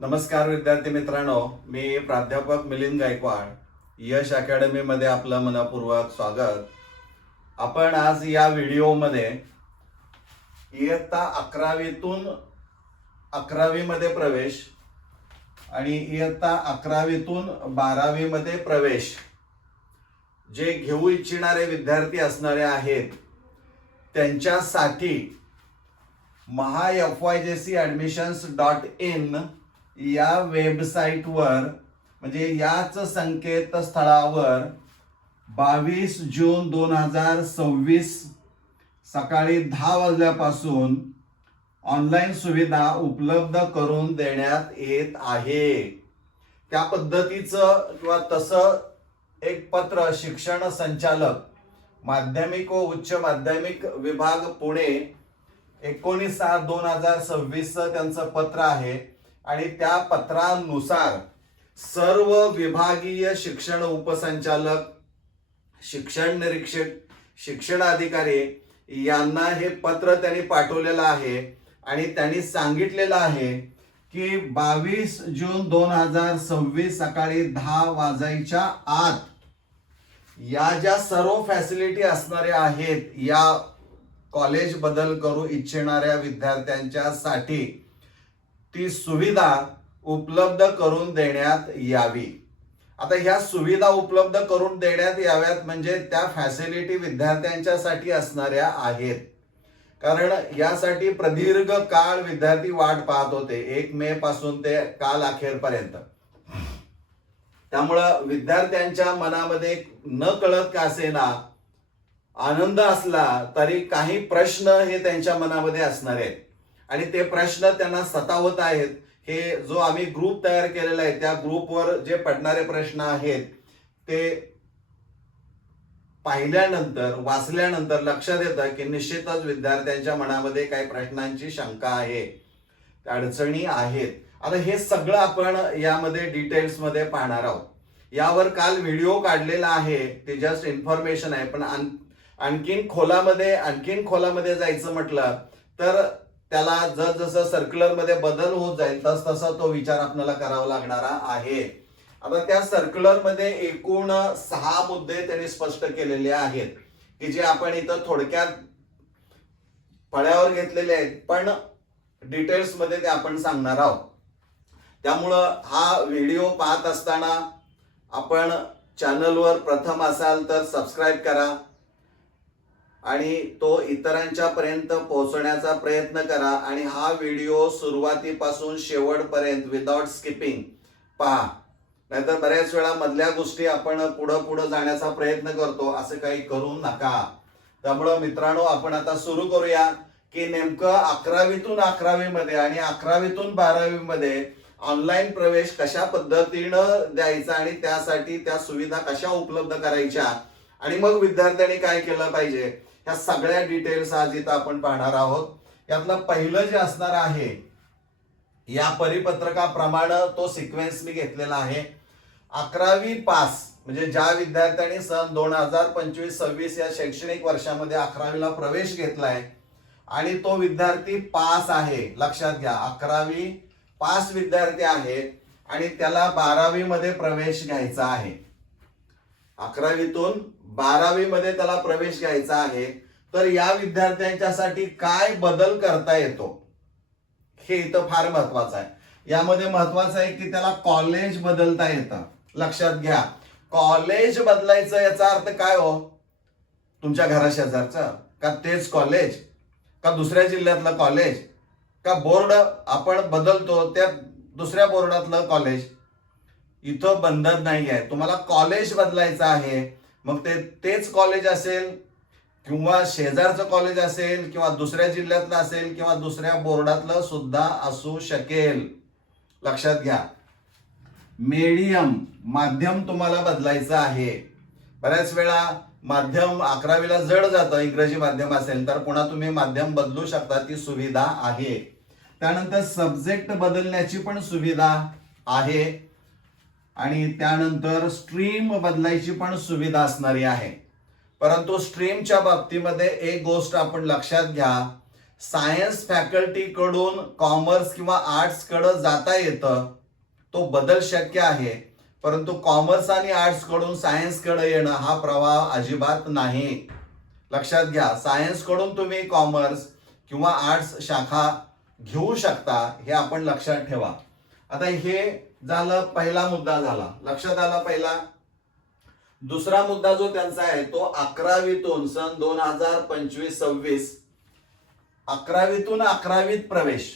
नमस्कार विद्यार्थी मित्रांनो, मी प्राध्यापक मिलिंद गायकवाड. यश अकॅडमी मध्ये आपलं मनपूर्वक स्वागत. आपण आज या व्हिडिओमध्ये इयत्ता 11वीतून 11वी मध्ये प्रवेश आणि इयत्ता 11वीतून 12वी मध्ये प्रवेश जे घेऊ इच्छिणारे विद्यार्थी असणारे आहेत त्यांच्यासाठी MahaFYJCAdmissions.in या वेबसाईटवर म्हणजे याच संकेतस्थळावर 22 जून 2026 सकाळी 10 वाजल्यापासून ऑनलाईन सुविधा उपलब्ध करून देण्यात येत आहे. त्या पद्धतीचं किंवा तसं एक पत्र शिक्षण संचालक माध्यमिक व उच्च माध्यमिक विभाग पुणे 19/7/2026 त्यांचं पत्र आहे आणि त्या पत्रानुसार सर्व विभागीय शिक्षण उपसंचालक, शिक्षण निरीक्षक, शिक्षण अधिकारी यांना हे पत्र त्यांनी पाठवलेलं आहे आणि त्यांनी सांगितलेलं आहे की 22 जून 2026 सकाळी 10 वाजायच्या आत या ज्या सर्व फॅसिलिटी असणाऱ्या आहेत या कॉलेज बदल करू इच्छिणाऱ्या विद्यार्थ्यांच्यासाठी ती सुविधा उपलब्ध करून देण्यात यावी. आता ह्या सुविधा उपलब्ध करून देण्यात याव्यात म्हणजे त्या फॅसिलिटी विद्यार्थ्यांच्यासाठी असणाऱ्या आहेत. कारण यासाठी प्रदीर्घ काळ विद्यार्थी वाट पाहत होते 1 मे पासून ते काल अखेरपर्यंत. त्यामुळं विद्यार्थ्यांच्या मनामध्ये न कळत का असेना आनंद असला तरी काही प्रश्न हे त्यांच्या मनामध्ये असणार आहेत आणि ते प्रश्न त्यांना सतावत आहेत. हे जो आम्ही ग्रुप तयार केलेला आहे त्या ग्रुपवर जे पडणारे प्रश्न आहेत ते पाहिल्यानंतर वाचल्यानंतर लक्षात येतं की निश्चितच विद्यार्थ्यांच्या मनामध्ये काही प्रश्नांची शंका आहे, अडचणी आहेत. आता हे सगळं आपण यामध्ये डिटेल्समध्ये पाहणार आहोत. यावर काल व्हिडिओ काढलेला आहे, ते जस्ट इन्फॉर्मेशन आहे. पण आणखीन खोलामध्ये जायचं म्हटलं तर त्याला जसं सर्क्युलरमध्ये बदल होत जाईल तसा तो विचार आपल्याला करावा लागणारा आहे. आता त्या सर्क्युलरमध्ये एकूण 6 मुद्दे त्यांनी स्पष्ट केलेले आहेत की जे आपण इथं थोडक्यात फळ्यावर घेतलेले आहेत, पण डिटेल्समध्ये ते आपण सांगणार आहोत. त्यामुळं हा व्हिडिओ पाहत असताना आपण चॅनलवर प्रथम असाल तर सबस्क्राईब करा आणि तो इतरांच्या पर्यंत पोहोचण्याचा प्रयत्न करा आणि हा व्हिडिओ सुरुवातीपासून शेवटपर्यंत विदाउट स्किपिंग पहा. नाहीतर बऱ्याच वेळा मधल्या गोष्टी आपण पुढं जाण्याचा प्रयत्न करतो, असं काही करू नका. त्यामुळं मित्रांनो आपण आता सुरू करूया की नेमकं 11वीतून 11वी मध्ये आणि 11वीतून 12वी मध्ये ऑनलाईन प्रवेश कशा पद्धतीनं द्यायचा आणि त्यासाठी त्या सुविधा कशा उपलब्ध करायच्या आणि मग विद्यार्थ्यांनी काय केलं पाहिजे ह्या सगळ्या डिटेल्स आज इथं आपण पाहणार आहोत. यातलं पहिलं जे असणार आहे या परिपत्रकाप्रमाणे तो सिक्वेन्स मी घेतलेला आहे. 11वी पास म्हणजे ज्या विद्यार्थ्यांनी सन 2025-26 या शैक्षणिक वर्षामध्ये 11वीला प्रवेश घेतलाय आणि तो विद्यार्थी पास आहे, लक्षात घ्या 11वी पास विद्यार्थी आहे आणि त्याला 12वी मध्ये प्रवेश घ्यायचा आहे. 11वीतून 12वी मध्ये त्याला प्रवेश घ्यायचा आहे. तर या विद्यार्थ्यांच्यासाठी काय बदल करता येतो हे इथं फार महत्वाचं आहे. यामध्ये महत्वाचं आहे की त्याला कॉलेज बदलता येतं. लक्षात घ्या, कॉलेज बदलायचं याचा अर्थ काय हो? तुमच्या घराशेजारचं का तेच कॉलेज, का दुसऱ्या जिल्ह्यातलं कॉलेज, का बोर्ड आपण बदलतो त्या दुसऱ्या बोर्डातलं कॉलेज. इथं बंधन नाही आहे. तुम्हाला कॉलेज बदलायचं आहे, मग तेच कॉलेज असेल किंवा शेजारचं कॉलेज असेल किंवा दुसऱ्या जिल्ह्यातलं असेल किंवा दुसऱ्या बोर्डातलं सुद्धा असू शकेल. लक्षात घ्या, मीडियम माध्यम तुम्हाला बदलायचं आहे. बऱ्याच वेळा माध्यम 11वीला जड जातं, इंग्रजी माध्यम असेल तर पुन्हा तुम्ही माध्यम बदलू शकता, ती सुविधा आहे. त्यानंतर सब्जेक्ट बदलण्याची पण सुविधा आहे आणि त्यानंतर स्ट्रीम बदलायची पण सुविधा असणारी आहे. परंतु स्ट्रीमच्या बाबतीमध्ये एक गोष्ट आपण लक्षात घ्या, सायन्स फॅकल्टी कडून कॉमर्स किंवा आर्ट्स कडे जाता येतं, तो बदल शक्य आहे. परंतु कॉमर्स आणि आर्ट्स कडून सायन्स कडे येणं हा प्रवाह अजिबात नाही. लक्षात घ्या, सायन्स कडून तुम्ही कॉमर्स किंवा आर्ट्स शाखा घेऊ शकता, हे आपण लक्षात ठेवा. आता हे झालं, पहिला मुद्दा झाला, लक्षात आला पहिला. दुसरा मुद्दा जो त्यांचा आहे तो 11वीतून सन 2025-26 11वीतून 11वीत प्रवेश,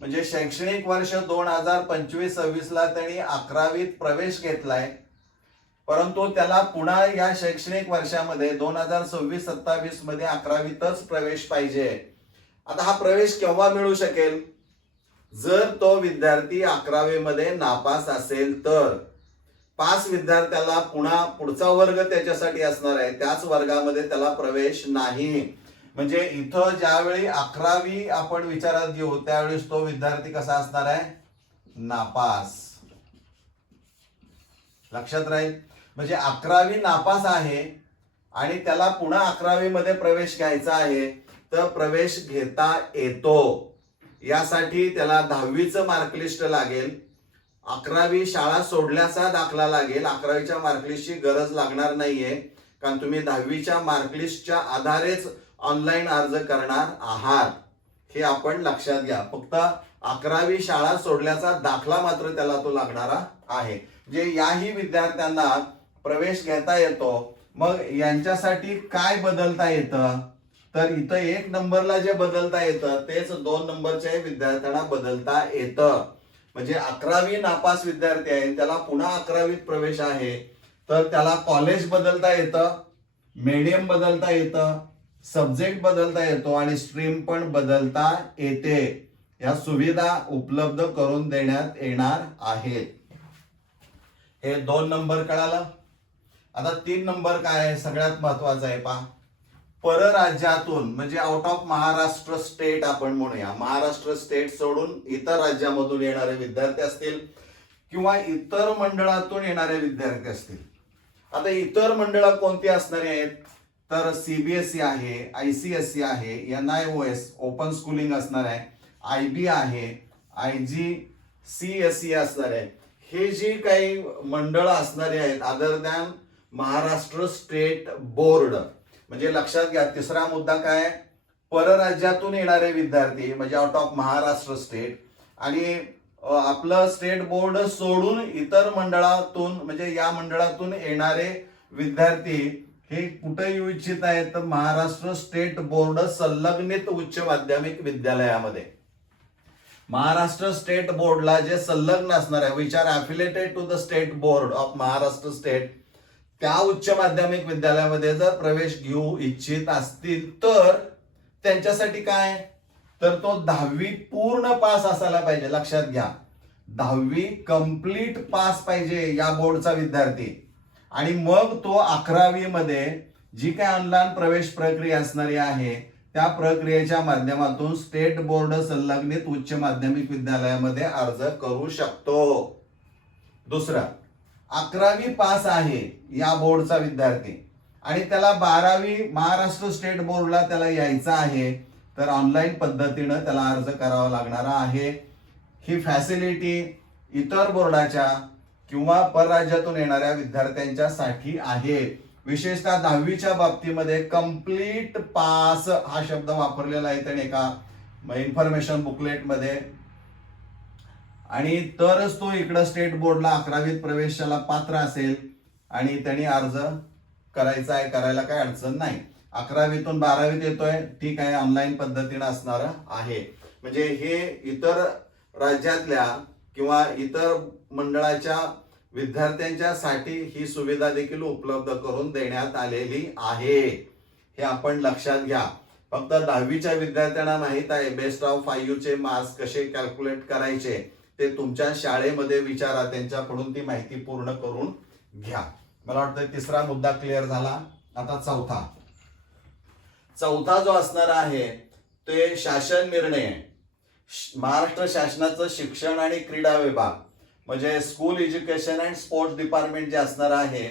म्हणजे शैक्षणिक वर्ष 2025-26 ला त्यांनी 11वीत प्रवेश घेतलाय. परंतु त्याला पुन्हा या शैक्षणिक वर्षामध्ये 2026-27 मध्ये 11वीतच प्रवेश पाहिजे. आता हा प्रवेश केव्हा मिळू शकेल? जर तो विद्यार्थी 11वी मध्ये नापास असेल तर. पास विद्यार्थ्याला पुन्हा पुढचा वर्ग त्याच्यासाठी असणार आहे, त्याच वर्गामध्ये त्याला प्रवेश नाही. म्हणजे इथं ज्यावेळी 11वी आपण विचारात घेऊ त्यावेळेस तो विद्यार्थी कसा असणार आहे? नापास. लक्षात राहील. म्हणजे 11वी नापास आहे आणि त्याला पुन्हा 11वी मध्ये प्रवेश घ्यायचा आहे, तर प्रवेश घेता येतो. यासाठी त्याला 10वीचं मार्कलिस्ट लागेल, 11वी शाळा सोडल्याचा दाखला लागेल. 11वीच्या मार्कलिस्टची गरज लागणार नाहीये, कारण तुम्ही 10वीच्या मार्कलिस्टच्या आधारेच ऑनलाईन अर्ज करणार आहात, हे आपण लक्षात घ्या. फक्त 11वी शाळा सोडल्याचा दाखला मात्र त्याला तो लागणारा आहे. जे याही विद्यार्थ्यांना प्रवेश घेता येतो. मग यांच्यासाठी काय बदलता येतं? तर इथं 1 नंबरला जे बदलता येतं तेच 2 नंबरच्या विद्यार्थ्यांना बदलता येतं. म्हणजे 11वी नापास विद्यार्थी आहे, त्याला पुन्हा 11वीत प्रवेश आहे, तर त्याला कॉलेज बदलता येतं, मीडियम बदलता येतं, सब्जेक्ट बदलता येतो आणि स्ट्रीम पण बदलता येते. या सुविधा उपलब्ध करून देण्यात येणार आहेत. हे 2 नंबर कळालं. आता 3 नंबर काय आहे? सगळ्यात महत्वाचा आहे पहा. परराज्यातून म्हणजे आउट ऑफ महाराष्ट्र स्टेट आपण म्हणूया, महाराष्ट्र स्टेट सोडून इतर राज्यामधून येणारे विद्यार्थी असतील किंवा इतर मंडळातून येणारे विद्यार्थी असतील. आता इतर मंडळ कोणती असणारी आहेत? तर सीबीएसई आहे, ICSE आहे, NIOS ओपन स्कूलिंग असणार आहे, IB आहे, IGCSE असणार आहे. हे जी काही मंडळ असणारे आहेत other than Maharashtra state board. म्हणजे लक्षात घ्या, तिसरा मुद्दा काय? परराज्यातून येणारे विद्यार्थी म्हणजे आउट ऑफ महाराष्ट्र स्टेट, आणि आपलं स्टेट बोर्ड सोडून इतर मंडळातून म्हणजे या मंडळातून येणारे विद्यार्थी हे कुठे येऊ इच्छित आहेत? तर महाराष्ट्र स्टेट बोर्ड संलग्नित उच्च माध्यमिक विद्यालयामध्ये. महाराष्ट्र स्टेट बोर्डला जे संलग्न असणार आहे, which are affiliated to the state board of Maharashtra state, त्या उच्च माध्यमिक विद्यालयामध्ये जर प्रवेश घेऊ इच्छित असतील तर त्यांच्यासाठी काय? तर तो 10वी पूर्ण पास असायला पाहिजे. लक्षात घ्या, 10वी कंप्लीट पास पाहिजे या बोर्डचा विद्यार्थी. आणि मग तो 11वी मध्ये जी काय ऑनलाईन प्रवेश प्रक्रिया असणारी आहे त्या प्रक्रियेच्या माध्यमातून स्टेट बोर्ड संलग्नित उच्च माध्यमिक विद्यालयामध्ये अर्ज करू शकतो. दुसरा, 11वी पास आहे या बोर्डचा विद्यार्थी आणि त्याला 12वी महाराष्ट्र स्टेट बोर्डला त्याला यायचं आहे, तर ऑनलाईन पद्धतीनं त्याला अर्ज करावा लागणार आहे. ही फॅसिलिटी इतर बोर्डाच्या किंवा परराज्यातून येणाऱ्या विद्यार्थ्यांच्या साठी आहे. विशेषतः 10वीच्या बाबतीमध्ये कंप्लीट पास हा शब्द वापरलेला आहे त्याने एका इन्फॉर्मेशन बुकलेट मध्ये, आणि तरच तो इकडं स्टेट बोर्डला 11वीत प्रवेशाला पात्र असेल आणि त्यांनी अर्ज करायचा आहे. करायला काय अडचण नाही. 11वीतून 12वीत येतोय, ठीक आहे, ऑनलाईन पद्धतीने असणार आहे. म्हणजे हे इतर राज्यातल्या किंवा इतर मंडळाच्या विद्यार्थ्यांच्या साठी ही सुविधा देखील उपलब्ध करून देण्यात आलेली आहे. हे आपण लक्षात घ्या. फक्त 10वीच्या विद्यार्थ्यांना माहित आहे बेस्ट ऑफ 5 चे मार्क्स कसे कॅल्क्युलेट करायचे, ते तुमच्या शाळेमध्ये विचारा, त्यांच्याकडून ती माहिती पूर्ण करून घ्या. मला वाटतं तिसरा मुद्दा क्लिअर झाला. आता चौथा जो असणार आहे ते शासन निर्णय. महाराष्ट्र शासनाचं शिक्षण आणि क्रीडा विभाग म्हणजे school education and sports department जे असणार आहे,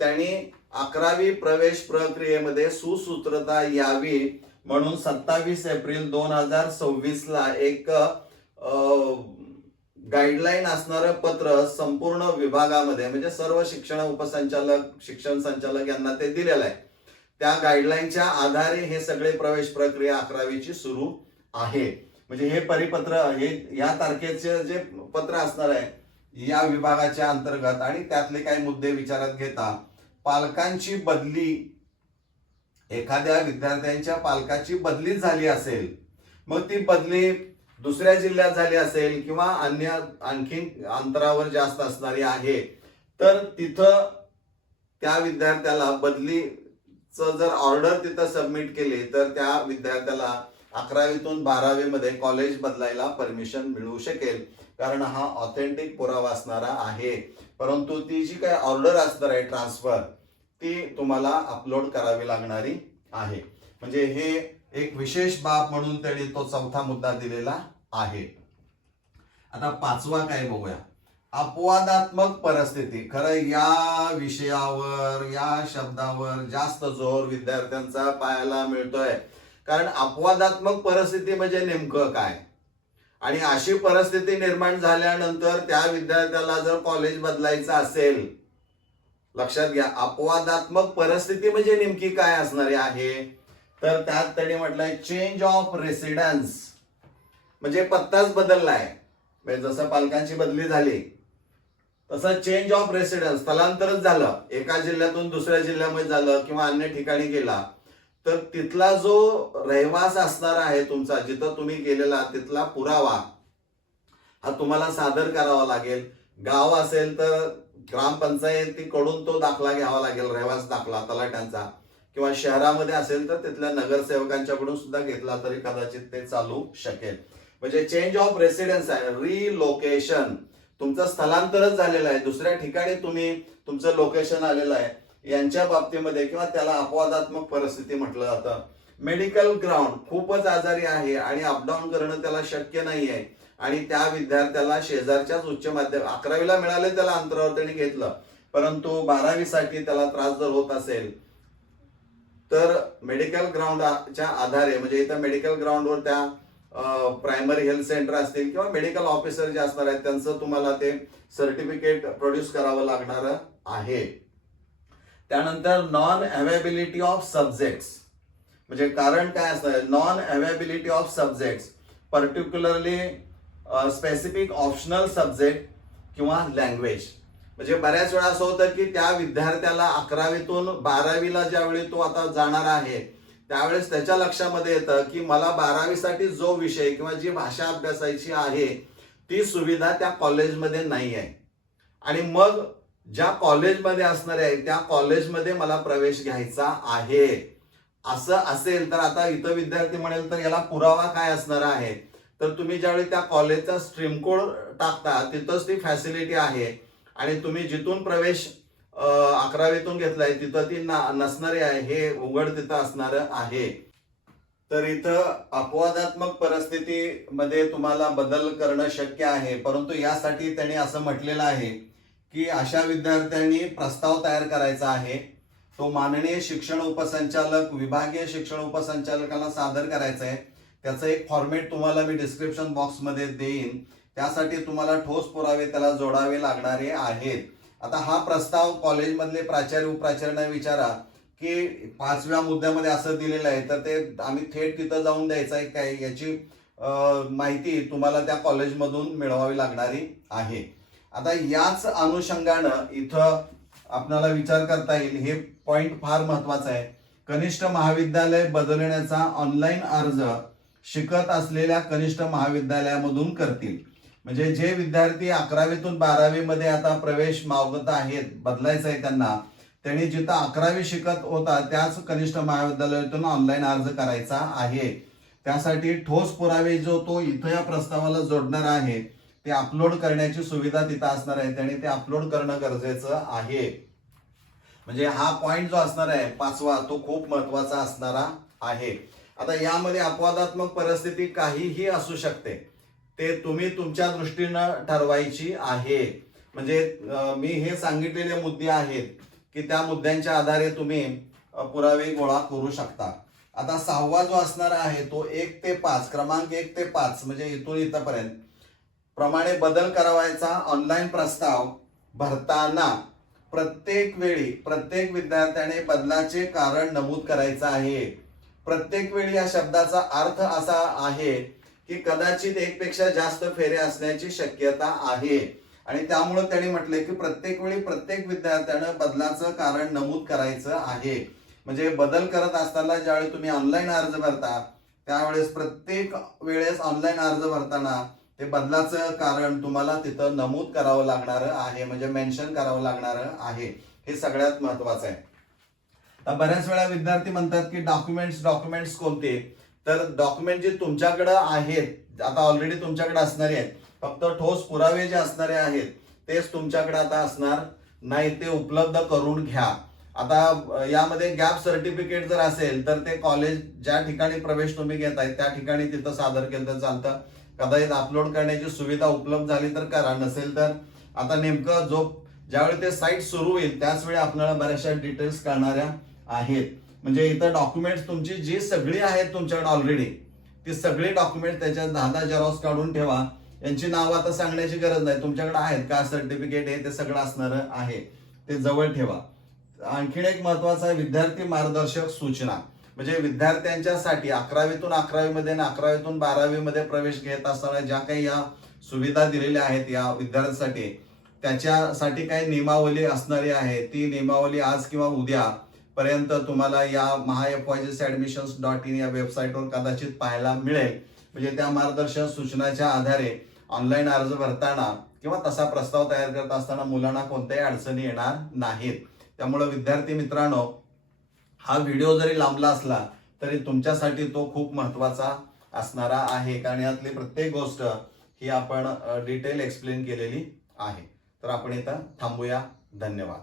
त्यांनी 11वी प्रवेश प्रक्रियेमध्ये सुसूत्रता यावी म्हणून 27 एप्रिल 2026 ला एक गाईडलाईन असणारं पत्र संपूर्ण विभागामध्ये म्हणजे सर्व शिक्षण संचालक यांना ते दिलेलं आहे. त्या गाईडलाईनच्या आधारे हे सगळे प्रवेश प्रक्रिया 11वीची सुरू आहे. म्हणजे हे परिपत्र हे या तारखेचे जे पत्र असणार आहे या विभागाच्या अंतर्गत आणि त्यातले काही मुद्दे विचारात घेता पालकांची बदली, एखाद्या विद्यार्थ्यांच्या पालकाची बदली झाली असेल, मग ती बदली दुसऱ्या जिल्ह्यात झाली असेल किंवा आणखी अंतरावर जास्त असणारी आहे, तर तिथं त्या विद्यार्थ्याला बदलीचं जर ऑर्डर तिथं सबमिट केली तर त्या विद्यार्थ्याला 11वीतून 12वीमध्ये कॉलेज बदलायला परमिशन मिळू शकेल, कारण हा ऑथेंटिक पुरावा असणारा आहे. परंतु ती जी काही ऑर्डर असणार आहे ट्रान्सफर ती तुम्हाला अपलोड करावी लागणारी आहे. म्हणजे हे एक विशेष बाब म्हणून त्यांनी तो चौथा मुद्दा दिलेला आहे. आता 5वा काय बघूया, अपवादात्मक परिस्थिती. खरं या विषयावर या शब्दावर जास्त जोर विद्यार्थ्यांचा पाहायला मिळतोय, कारण अपवादात्मक परिस्थिती म्हणजे नेमकं काय आणि अशी परिस्थिती निर्माण झाल्यानंतर त्या विद्यार्थ्याला जर कॉलेज बदलायचं असेल, लक्षात घ्या अपवादात्मक परिस्थिती म्हणजे नेमकी काय असणारी आहे, तर त्यात त्यांनी म्हटलंय चेंज ऑफ रेसिडेन्स, म्हणजे पत्ताच बदललाय. म्हणजे जसं पालकांची बदली झाली तसं चेंज ऑफ रेसिडेन्स स्थलांतरच झालं, एका जिल्ह्यातून दुसऱ्या जिल्ह्यामध्ये झालं किंवा अन्य ठिकाणी गेला, तर तिथला जो रहिवास असणार आहे तुमचा, जिथं तुम्ही गेलेला तिथला पुरावा हा तुम्हाला सादर करावा लागेल. गाव असेल तर ग्रामपंचायतीकडून तो दाखला घ्यावा लागेल, रहिवास दाखला तलाट्यांचा, किंवा शहरामध्ये असेल तर तिथल्या नगरसेवकांच्याकडून सुद्धा घेतला तरी कदाचित ते चालू शकेल. म्हणजे चेंज ऑफ रेसिडेन्स आहे, रिलोकेशन, तुमचं स्थलांतरच झालेलं आहे, दुसऱ्या ठिकाणी तुम्ही तुमचं लोकेशन आलेलं आहे, यांच्या बाबतीमध्ये किंवा त्याला अपवादात्मक परिस्थिती म्हटलं जातं. मेडिकल ग्राउंड, खूपच आजारी आहे आणि अपडाऊन करणं त्याला शक्य नाही आहे आणि त्या विद्यार्थ्याला शेजारच्याच उच्च माध्यमिक 11वीला मिळाले त्याला अंतरावर त्यांनी घेतलं, परंतु 12वीसाठी त्याला त्रास जर होत असेल तर मेडिकल ग्राउंडच्या आधारे, म्हणजे इथं मेडिकल ग्राउंडवर त्या प्रायमरी हेल्थ सेंटर असतील किंवा मेडिकल ऑफिसर जे असणार आहेत त्यांचं तुम्हाला ते सर्टिफिकेट प्रोड्यूस करावं लागणार आहे. त्यानंतर नॉन अवेबिलिटी ऑफ सब्जेक्ट्स, म्हणजे कारण काय असणार आहे, non availability of subjects particularly specific optional subject किंवा लँग्वेज. म्हणजे बऱ्याच वेळा असं होतं की त्या विद्यार्थ्याला 11वीतून 12वीला ज्यावेळी तो आता जाणार आहे त्यावेळेस त्याच्या लक्षामध्ये येतं की मला 12वीसाठी जो विषय किंवा जी भाषा अभ्यासायची आहे ती सुविधा त्या कॉलेजमध्ये नाही आहे आणि मग ज्या कॉलेजमध्ये असणार आहे त्या कॉलेजमध्ये मला प्रवेश घ्यायचा आहे असं असेल तर आता इथं विद्यार्थी म्हणेल तर याला पुरावा काय असणार आहे, तर तुम्ही ज्यावेळी त्या कॉलेजचा स्ट्रीम कोड टाकता तिथंच ती फॅसिलिटी आहे आणि तुम्ही जिथून प्रवेश 11वीतून घेतलाय तिथं ती नसणारी आहे, हे उघड तिथं असणार आहे. तर इथं अपवादात्मक परिस्थितीमध्ये तुम्हाला बदल करणं शक्य आहे, परंतु यासाठी त्यांनी असं म्हटलेलं आहे की अशा विद्यार्थ्यांनी प्रस्ताव तयार करायचा आहे, तो माननीय शिक्षण उपसंचालक विभागीय शिक्षण उपसंचालकांना सादर करायचा आहे. त्याचं एक फॉर्मेट तुम्हाला मी डिस्क्रिप्शन बॉक्समध्ये देईन, त्यासाठी तुम्हाला ठोस पुरावे त्याला जोडावे लागणारे आहेत. आता हा प्रस्ताव कॉलेजमधले प्राचार्य उपप्राचार्यांना विचारा की 5व्या मुद्द्यामध्ये असं दिलेलं आहे तर ते आम्ही थेट तिथं जाऊन द्यायचं आहे काय, याची माहिती तुम्हाला त्या कॉलेजमधून मिळवावी लागणारी आहे. आता याच अनुषंगानं इथं आपल्याला विचार करता येईल, हे पॉइंट फार महत्वाचा आहे, कनिष्ठ महाविद्यालय बदलण्याचा ऑनलाईन अर्ज शिकत असलेल्या कनिष्ठ महाविद्यालयामधून करतील. म्हणजे जे विद्यार्थी 11वीतून 12वीमध्ये आता प्रवेश मागत आहेत, बदलायचं आहे त्यांनी जिथं 11वी शिकत होता त्याच कनिष्ठ महाविद्यालयातून ऑनलाईन अर्ज करायचा आहे. त्यासाठी ठोस पुरावे जो तो इथं या प्रस्तावाला जोडणार आहे ते अपलोड करण्याची सुविधा तिथं असणार आहे, त्यांनी ते अपलोड करणं गरजेचं आहे. म्हणजे हा पॉइंट जो असणार आहे 5वा तो खूप महत्वाचा असणारा आहे. आता यामध्ये अपवादात्मक परिस्थिती काहीही असू शकते, ते तुम्ही तुमच्या दृष्टीनं ठरवायची आहे. म्हणजे मी हे सांगितलेले मुद्दे आहेत की त्या मुद्द्यांच्या आधारे तुम्ही पुरावे गोळा करू शकता. आता 6वा जो असणार आहे तो 1 ते 5, क्रमांक 1 ते 5 म्हणजे इथून इथपर्यंत प्रमाणे बदल करावायचा. ऑनलाईन प्रस्ताव भरताना प्रत्येक वेळी प्रत्येक विद्यार्थ्याने बदलाचे कारण नमूद करायचं आहे. प्रत्येक वेळी या शब्दाचा अर्थ असा आहे की कदाचित एकपेक्षा जास्त फेऱ्या असण्याची शक्यता आहे आणि त्यामुळे त्यांनी म्हटलंय की प्रत्येक वेळी प्रत्येक विद्यार्थ्यानं बदलाचं कारण नमूद करायचं आहे. म्हणजे बदल करत असताना ज्यावेळी तुम्ही ऑनलाईन अर्ज भरता त्यावेळेस प्रत्येक वेळेस ऑनलाईन अर्ज भरताना ते बदलाचं कारण तुम्हाला तिथं नमूद करावं लागणार आहे, म्हणजे मेन्शन करावं लागणार आहे. हे सगळ्यात महत्वाचं आहे. तर बऱ्याच वेळा विद्यार्थी म्हणतात की डॉक्युमेंट्स कोणते, तर डॉक्युमेंट जे तुमच्याकडे आहेत आता ऑलरेडी तुमच्याकडे असणारे आहेत, फक्त ठोस पुरावे जे असणारे आहेत तेच तुमच्याकडे आता असणार नाही, ते उपलब्ध करून घ्या. आता यामध्ये गॅप सर्टिफिकेट जर असेल तर ते कॉलेज ज्या ठिकाणी प्रवेश तुम्ही घेताय त्या ठिकाणी तिथं सादर केलं तर चालतं. कदाचित अपलोड करण्याची सुविधा उपलब्ध झाली तर करा, नसेल तर आता नेमकं ज्यावेळी ते साईट सुरू होईल त्याच वेळी आपल्याला बऱ्याचशा डिटेल्स कळणाऱ्या आहेत. म्हणजे इथं डॉक्युमेंट्स तुमची जी सगळी आहेत तुमच्याकडे ऑलरेडी ती सगळी डॉक्युमेंट त्याच्यात 10 जेरॉक्स काढून ठेवा. यांची नावं आता सांगण्याची गरज नाही, तुमच्याकडे आहेत का सर्टिफिकेट हे ते सगळं असणार आहे, ते जवळ ठेवा. आणखीन एक महत्वाचा विद्यार्थी मार्गदर्शक सूचना, म्हणजे विद्यार्थ्यांच्यासाठी 11वीतून 11वी मध्ये आणि 11वीतून 12वी मध्ये प्रवेश घेत असताना ज्या काही या सुविधा दिलेल्या आहेत या विद्यार्थ्यांसाठी, त्याच्यासाठी काही नियमावली असणारी आहे. ती नियमावली आज किंवा उद्या पर्यंत तुम्हाला या MahaFYGSadmissions.in या वेबसाईटवर कदाचित पाहायला मिळेल. म्हणजे त्या मार्गदर्शक सूचनाच्या आधारे ऑनलाईन अर्ज भरताना किंवा तसा प्रस्ताव तयार करत असताना मुलांना कोणत्याही अडचणी येणार नाहीत. त्यामुळे विद्यार्थी मित्रांनो, हा व्हिडिओ जरी लांबला असला तरी तुमच्यासाठी तो खूप महत्वाचा असणारा आहे, कारण यातली प्रत्येक गोष्ट ही आपण डिटेल एक्सप्लेन केलेली आहे. तर आपण इथं थांबूया. धन्यवाद.